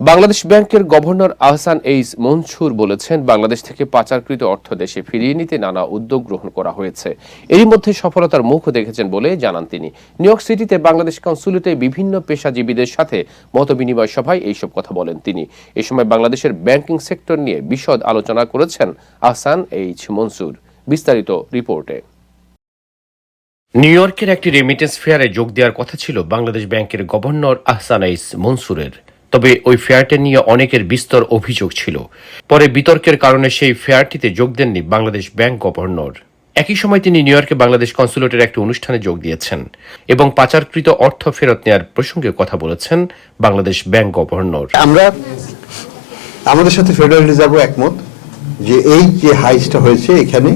বাংলাদেশ ব্যাংকের গভর্নর আহসান এইস মনসুর বলেছেন, বাংলাদেশ থেকে পাচারকৃত অর্থ দেশে ফিরিয়ে নিতে নানা উদ্যোগ গ্রহণ করা হয়েছে। এরই মধ্যে সফলতার মুখ দেখেছেন বলে জানান তিনি। নিউ ইয়র্ক সিটিতে বাংলাদেশ কনসুলেটে বিভিন্ন পেশাজীবীদের সাথে মতবিনিময় সভায় এইসব কথা বলেন তিনি। এ সময় বাংলাদেশের ব্যাংকিং সেক্টর নিয়ে বিশদ আলোচনা করেছেন আহসান এইচ মনসুর। বিস্তারিত রিপোর্টে। নিউ ইয়র্কের একটি রেমিটেন্স ফেয়ারে যোগ দেওয়ার কথা ছিল বাংলাদেশ ব্যাংকের গভর্নর আহসানাইস মনসুরের। তবে ওই ফেয়ারটি নিয়ে অনেকের বিস্তর অভিযোগ ছিল। পরে বিতর্কের কারণে সেই ফেয়ারটিতে যোগ দেননি বাংলাদেশ ব্যাংক গভর্নর। একই সময় তিনি নিউ ইয়র্কে বাংলাদেশ কনসুলেটের একটি অনুষ্ঠানে যোগ দিয়েছেন এবং পাচারকৃত অর্থ ফেরত নেওয়ার প্রসঙ্গে কথা বলেছেন বাংলাদেশ ব্যাংক গভর্নর। আমরা আমাদের সাথে ফেডারেল রিজার্ভও একমত যে এই যে হাইসটা হয়েছে এখানে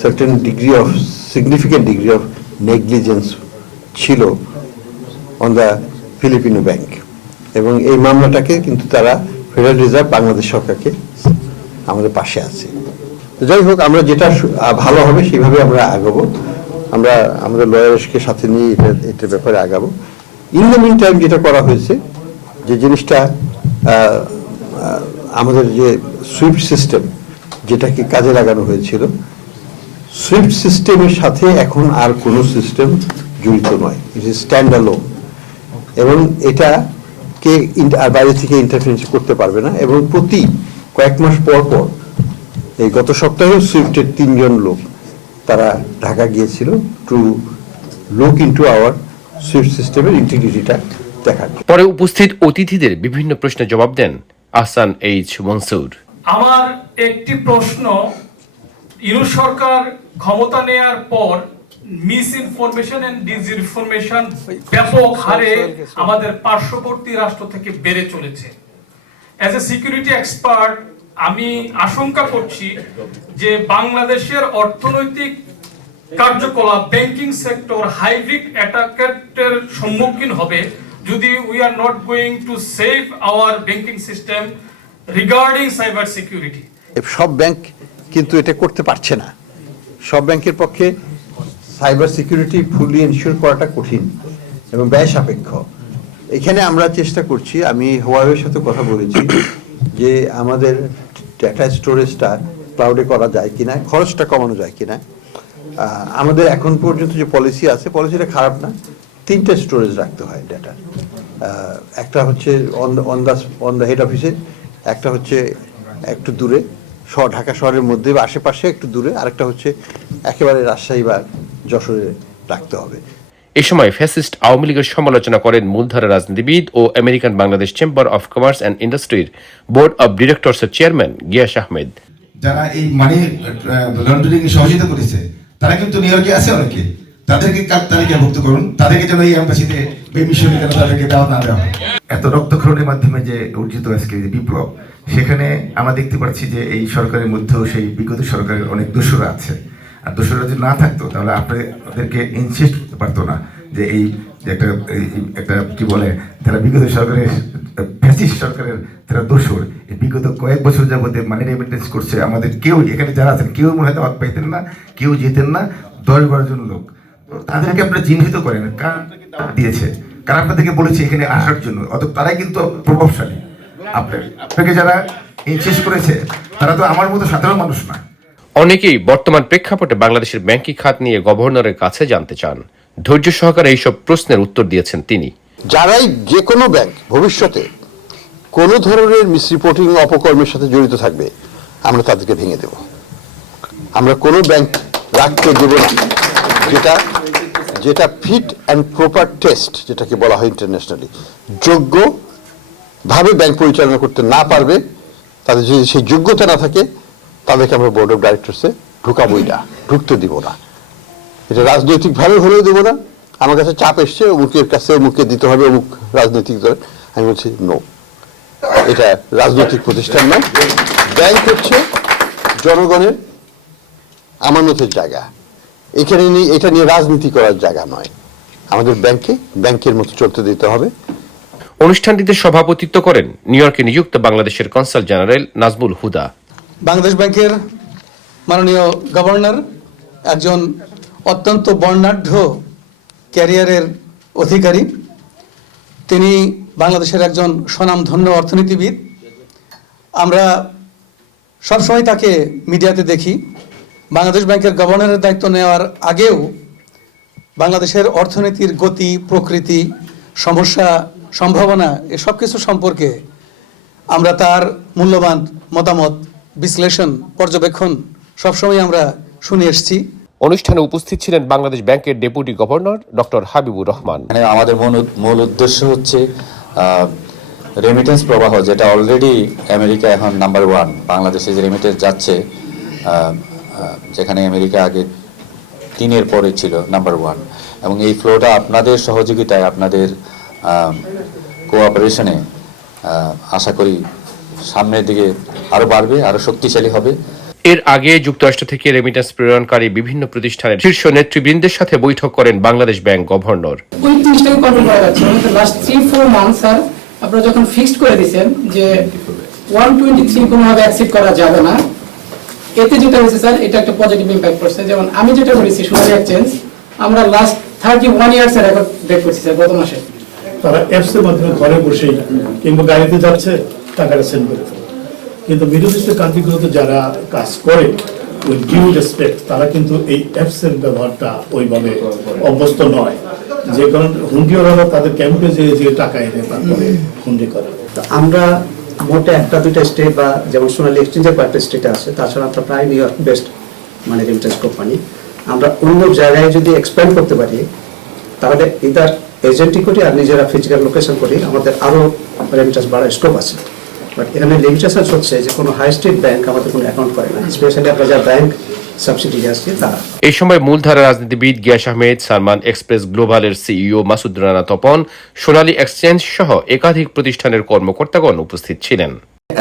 certain degree of significant degree of negligence ছিল অন দ্য ফিলিপিনো ব্যাংক। এবং এই মামলাটাকে কিন্তু তারা ফেডারেল রিজার্ভ বাংলাদেশ সরকারকে আমাদের পাশে আছে। যাই হোক, আমরা যেটা ভালো হবে সেইভাবে আমরা আগাবো। আমরা আমাদের লয়ার্সকে সাথে নিয়ে এটা এটার ব্যাপারে আগাবো। ইন দ্য মিন টাইম যেটা করা হয়েছে, যে জিনিসটা আমাদের যে সুইফট সিস্টেম যেটাকে কাজে লাগানো হয়েছিল সুইফট সিস্টেমের সাথে এখন আর কোনো সিস্টেম জড়িত নয়। ইট ইজ স্ট্যান্ড অ্যালোন এবং এটা কে আর বাইরে থেকে ইন্টারফারেন্স করতে পারবে না এবং প্রতি কয়েক মাস পর পর এই গত সপ্তাহেও সুইফটের তিনজন লোক তারা ঢাকা গিয়েছিল to look into our swift সিস্টেমের ইন্টিগ্রিটিটা দেখার পরে উপস্থিত অতিথিদের বিভিন্ন প্রশ্নের জবাব দেন আহসান এইচ মনসুর। আমার একটি প্রশ্ন ইউ সরকার ক্ষমতা নেয়ার পর মিস ইনফরমেশন এন্ড ডিসইনফরমেশন ব্যাপক হারে আমাদের পার্শ্ববর্তী রাষ্ট্র থেকে বেড়ে চলেছে। অ্যাজ এ সিকিউরিটি এক্সপার্ট আমি আশঙ্কা করছি যে বাংলাদেশের অর্থনৈতিক কার্যকলাপ ব্যাংকিং সেক্টর হাইব্রিড অ্যাটাকের সম্মুখীন হবে যদি we are not going to save our banking system regarding cyber security সব ব্যাংক কিন্তু এটা করতে পারছে না। সব ব্যাংকের পক্ষে সাইবার সিকিউরিটি ফুলি এনশিওর করাটা কঠিন এবং ব্যয় সাপেক্ষ। এখানে আমরা চেষ্টা করছি, আমি হোয়াওয়ের সাথে কথা বলেছি, যে আমাদের ডেটা স্টোরেজটা ক্লাউডে করা যায় কিনা, খরচটা কমানো যায় কিনা। আমাদের এখন পর্যন্ত যে পলিসি আছে পলিসিটা খারাপ না, তিনটে স্টোরেজ রাখতে হয় ডেটা একটা হচ্ছে on on the on the head অফিসে একটা হচ্ছে একটু দূরে ঢাকা শহরের মধ্যে বা আশেপাশে একটু দূরে, আরেকটা হচ্ছে একেবারে রাজশাহী বা যশোরে রাখতে হবে। এ সময় ফ্যাসিস্ট আওয়ামী লীগের সমালোচনা করেন মূলধারা রাজনীতিবিদ ও American Bangladesh chamber of commerce and ইন্ডাস্ট্রির বোর্ড অব ডিরেক্টরসের চেয়ারম্যান গিয়াস আহমেদ। যারা এই মানি লন্ডারিং সহযোগিতা করেছে তারা কিন্তু নিউ ইয়র্কে আছে অনেকে। তাদেরকে কার তালিকাভুক্ত করুন। তাদেরকে যেন এই অ্যাম্বাসিতে এই মিশনে যেন তাদেরকে দাওয়াত না দেওয়া এত রক্তক্ষরণের মাধ্যমে যে অর্জিত আজকে যে বিপ্লব সেখানে আমরা দেখতে পাচ্ছি যে এই সরকারের মধ্যেও সেই বিগত সরকারের অনেক দোষরা আছে। আর দোষরা যদি না থাকতো, তাহলে আপনাদেরকে ইনসিস্ট করতে পারতো না যে এই একটা একটা কি বলে, যারা বিগত সরকারের, ফ্যাসিস্ট সরকারের যারা দোষর, এই বিগত কয়েক বছর যাবতে মানি রেমিটেন্স করছে, আমাদের কেউ এখানে যারা আছেন, কেউ মনে হয় দাওয়াত পাইতেন না, কেউ যেতেন না, দশ বারো জন লোক। তাদেরকে আপনারা চিহ্নিত করেন, কার দিয়েছে? কারা আপনাদেরকে বলেছে এখানে আসার জন্য অত তারাই কিন্তু প্রভাবশালী। আপনার, আপনাকে যারা ইনসিস্ট করেছে, তারা তো আমার মতো সাধারণ মানুষ না। অনেকেই বর্তমান প্রেক্ষাপটে বাংলাদেশের ব্যাংকিং খাত নিয়ে গভর্নরের কাছে জানতে চান। ধৈর্য সহকারে এইসব প্রশ্নের উত্তর দিয়েছেন তিনি। যারাই যে কোনো ব্যাংক ভবিষ্যতে কোনো ধরনের মিসরিপোর্টিং অপকর্মের সাথে জড়িত থাকবে, আমরা তাদেরকে ভেঙে দেব। আমরা কোনো ব্যাংক রাখতে দেব না। যেটা যেটা ফিট অ্যান্ড প্রপার টেস্ট যেটাকে বলা হয় ইন্টারন্যাশনালি যোগ্যভাবে ব্যাংক পরিচালনা করতে না পারবে, তাদের যদি সেই যোগ্যতা না থাকে তাদেরকে আমরা বোর্ড অফ ডাইরেক্টরসে ঢুকাবই না, ঢুকতে দিব না। এটা রাজনৈতিকভাবে হলেও দেবো না। আমার কাছে চাপ এসছে, অমুকের কাছে অমুককে দিতে হবে, অমুক রাজনৈতিক দল। আমি বলছি নো এটা রাজনৈতিক প্রতিষ্ঠান নয় ব্যাংক হচ্ছে জনগণের আমানতের জায়গা। এখানে নিয়ে, এটা নিয়ে রাজনীতি করার জায়গা নয়। আমাদের ব্যাংকে, ব্যাংকের মতো চলতে দিতে হবে। অনুষ্ঠানটিতে সভাপতিত্ব করেন নিউ ইয়র্কে নিযুক্ত বাংলাদেশের কনসাল জেনারেল নাজমুল হুদা। বাংলাদেশ ব্যাংকের মাননীয় গভর্নর, একজন অত্যন্ত বর্ণাঢ্য ক্যারিয়ারের অধিকারী। তিনি বাংলাদেশের একজন স্বনামধন্য অর্থনীতিবিদ। আমরা সবসময় তাকে মিডিয়াতে দেখি। বাংলাদেশ ব্যাংকের গভর্নরের দায়িত্ব নেওয়ার আগেও বাংলাদেশের অর্থনীতির গতি, প্রকৃতি, সমস্যা, সম্ভাবনা, এসব কিছু সম্পর্কে আমরা তার মূল্যবান মতামত বিশ্লেষণ পর্যবেক্ষণ সবসময় আমরা শুনে এসেছি। অনুষ্ঠানে উপস্থিত ছিলেন বাংলাদেশ ব্যাংকের deputy governor doctor Habibur Rahman. মানে আমাদের মূল মূল উদ্দেশ্য হচ্ছে রেমিটেন্স প্রবাহ যেটা অলরেডি আমেরিকা এখন নাম্বার ওয়ান বাংলাদেশে যে রেমিটেন্স যাচ্ছে যেখানে আমেরিকা আগে তিনের পরে ছিল নাম্বার ওয়ান এবং এই ফ্লোটা আপনাদের সহযোগিতায় আপনাদের কোঅপারেশনে আশা করি সামনের দিকে আরও বাড়বে আরও শক্তিশালী হবে। এর আগে যুক্তরাষ্ট্র থেকে রেমিটেন্স প্রেরণকারী বিভিন্ন প্রতিষ্ঠানের শীর্ষ নেতৃবৃন্দের সাথে বৈঠক করেন বাংলাদেশ ব্যাংক গভর্নর। ওই জিনিসটাকে কন্ট্রোল করা যাচ্ছে। না last three four month sir আপনারা যখন ফিক্সড করে দিয়েছেন যে ওয়ান টোয়েন্টি থ্রি কোনোভাবে অ্যাকসেপ্ট করা যাবে না এতে যেটা হয়েছে স্যার এটা একটা পজিটিভ ইম্প্যাক্ট করছে। যেমন আমি যেটা করেছি সোনালী এক্সচেঞ্জ আমরা লাস্ট থার্টি ওয়ান ইয়ার্স এর রেকর্ড ব্রেক করছি স্যার গত মাসে। তারা অ্যাপস এর মাধ্যমে ঘরে বসেই কিংবা গাড়িতে যাচ্ছে টাকাটা সেন্ড করে কিন্তু মিডল ইস্টের কান্ট্রিগুলোতে যারা কাজ করে উইথ ডিউ রেসপেক্ট তারা কিন্তু এই অ্যাপসের ব্যবহারটা ওইভাবে অভ্যস্ত নয়। যে কারণ হুন্ডি ওরা তাদের ক্যাম্পে যে যে টাকা এনে তারপরে হুন্ডি করে। আমরা মোটে একটা, দুইটা স্টেট বা যেমন সোনালী এক্সচেঞ্জের কয়েকটা স্টেট আছে, তাছাড়া আমরা প্রায় নিউ ইয়র্ক বেস্ট মানে রেমিটেন্স কোম্পানি আমরা অন্য জায়গায় যদি এক্সপ্যান্ড করতে পারি, তাহলে ইদার এজেন্টই করি আর নিজেরা ফিজিক্যাল লোকেশন করি, আমাদের আরও রেমিটেন্স বাড়ার স্কোপ আছে। বাট এখানে লিমিটেশন হচ্ছে যে কোনো হাই স্ট্রিট ব্যাংক আমাদের কোনো অ্যাকাউন্ট করে না। স্পেশালি আপনার যা ব্যাংক এই সময় মূলধারা রাজনীতিবিদ গিয়াস আহমেদ সালমান এক্সপ্রেস গ্লোবালের সিইও মাসুদ রানা তপন সোনালী এক্সচেঞ্জ সহ একাধিক প্রতিষ্ঠানের কর্মকর্তাগণ উপস্থিত ছিলেন।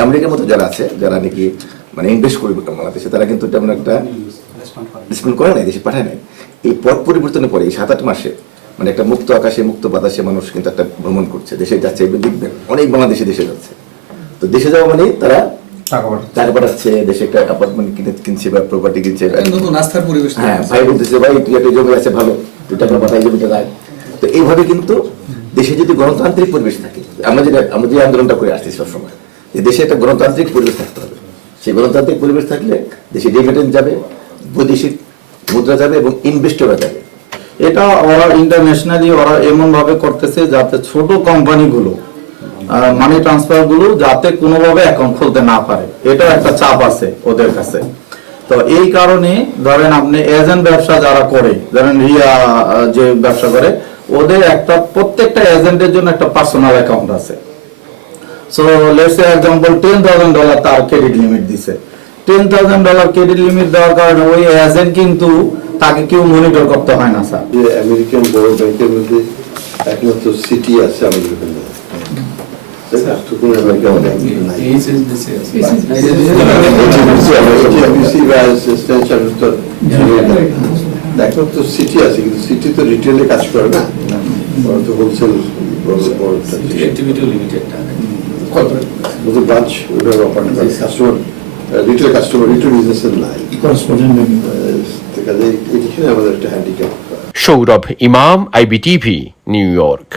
আমেরিকার মতো যারা আছে যারা নাকি মানে ইনভেস্ট করবে বাংলাদেশে তারা কিন্তু তেমন একটা রেসপন্ড করে নাই দেশে পাঠায় নাই। এই পথ পরিবর্তনের পরে এই সাত আট মাসে মানে একটা মুক্ত আকাশে মুক্ত বাতাসে মানুষ কিন্তু একটা ভ্রমণ করছে। দেশে যাচ্ছে দেখবেন অনেক বাংলাদেশে দেশে যাচ্ছে। তো দেশে যাওয়া মানে তারা টাকা পাঠাচ্ছে। দেশে একটা অ্যাপার্টমেন্ট কিনে কিনছে বা প্রপার্টি কিনছে। নতুন আস্থার পরিবেশ হ্যাঁ ভাই বলতেছে ভাই তুই একটা জমি আছে ভালো। তুই টাকা পাঠাই জমিটা রাখ। তো এইভাবে কিন্তু দেশে যদি গণতান্ত্রিক পরিবেশ থাকে আমরা যেটা আমরা যে আন্দোলনটা করে আসছি সবসময় যে দেশে একটা গণতান্ত্রিক পরিবেশ থাকতে হবে। সেই গণতান্ত্রিক পরিবেশ থাকলে দেশে ডিভিডেন্ড যাবে বৈদেশিক মুদ্রা যাবে এবং ইনভেস্টররা যাবে। এটা ওরা ইন্টারন্যাশনালি ওরা এমন ভাবে করতেছে যাতে ছোট কোম্পানিগুলো মানি ট্রান্সফারগুলো যাতে কোনোভাবে অ্যাকাউন্ট খুলতে না পারে। এটা একটা চাপ আছে ওদের কাছে। তো এই কারণে ধরেন আপনি এজেন্ট ব্যবসা যারা করে, ধরেন রিয়া যে ব্যবসা করে, ওদের একটা প্রত্যেকটা এজেন্টের জন্য একটা পার্সোনাল অ্যাকাউন্ট আছে। So let's say ten thousand dollar তার ক্রেডিট লিমিট দিছে। Ten thousand dollar credit limit দেওয়ার কারণে ওই এজেন্ট কিন্তু তাকে কেউ মনিটর করতে হয় না, স্যার। আমেরিকান বড় ব্যাংকের মধ্যে একমাত্র সিটি আছে আমাদের এখানে তাই না? তো কোনো আমেরিকান ব্যাংক নাই। HSBC বা Standard Chartered তো ছিলই না। সিটি আছে কিন্তু সিটি তো রিটেলে কাজ করে না তো হোলসেল বড় বড় শুধু ব্রাঞ্চ ওটার অপারেট করে কাস্টমার রিটেল কাস্টমার রিটেল বিজনেসের নাই কাজে এখানে আমাদের একটা হ্যান্ডিক্যাপ সৌরভ ইমাম আইবিটিভি নিউ ইয়র্ক